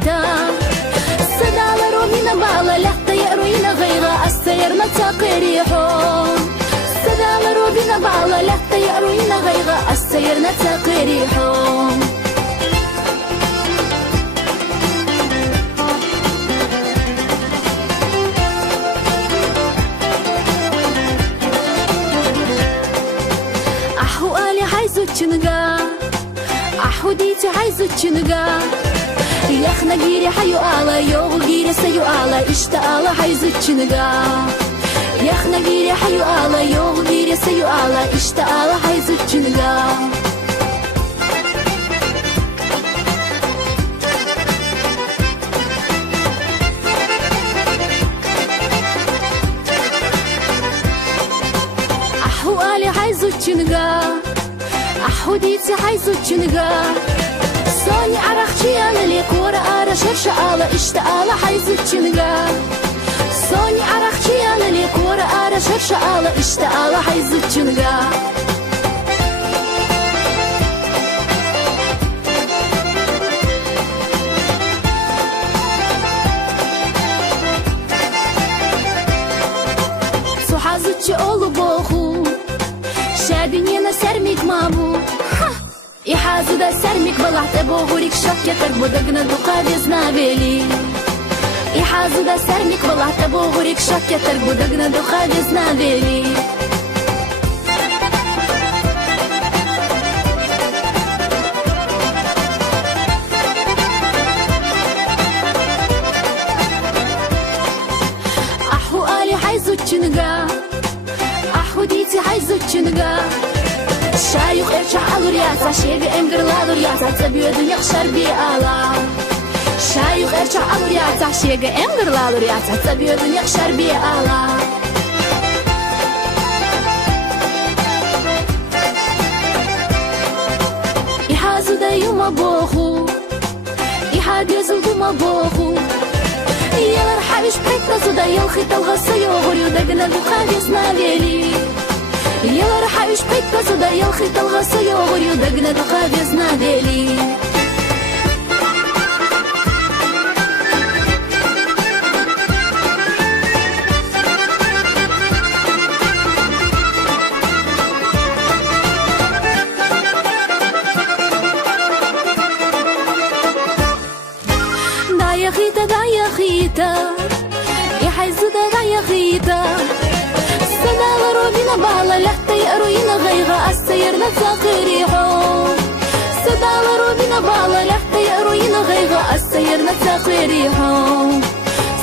غيتا سدال رومينا بالا لحتى يروينا غيغا السير نتاقريحو سدال رومينا بالا لحتى يروينا غيغا السير نتاقريحو أحو آلي عايزو تشنقا أحو ديتي عايزو تشنقا يخنا جيري حيو آلا يوغو جيري سيو آلا اشتالا عايزو تشنقا يخنا جيري حيو آلا يوغو جيري سيو آلا اشتالا عايزو تشنقا أحو آلي عايزو تشنقا أحو ديتي عايزو تشنقا سوني عرختي أنا ليك ورا أرى شرشة آلا اشتالا عايزو تشنقا سوني عرختي أنا ليك ورا أرى شرشة آلا اشتالا عايزو تشنقا سوحازوتشي أولو بوخو شادينينا سرميك مابو إحازو دا سرميك بلعت بوغوريك شوكيتك بودقنا دوقادي زنابيلي إحازو دا سرميك بلعت بوغوريك شوكيتك بودقنا دوقادي زنابيلي أحو آلي عايزو تشنقا أحو ديتي عايزو تشنقا شايخ ارجع ألورياتا شيغ انقر لالورياتا تبيو دنيا خشر بي آلا شايخ ارجع ألورياتا شيغ انقر لالورياتا تبيو دنيا خشر بي آلا إحازو دا يوما بوخو إحاد يزلقو ما بوخو يلا رحابيش بحيتنا زودا يلخي تلغسا يوغريو دقنا دوخادي سناليلي يلا رحابيش بحيتنا زودا يلخي تلغسا يوغريو دقنا دوخادي سناليلي دايا خيتا دايا خيتا يا حيزودا دايا خيتا سدال روبينا بالا لحتى يروينا غيغا السير نتاقريحو سدال روبينا بالا لحتى يروينا غيغا السير نتاقريحو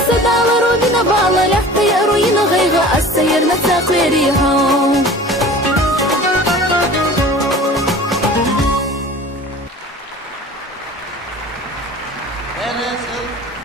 سدال روبينا بالا لحتى يروينا غيغا السير نتاقريحو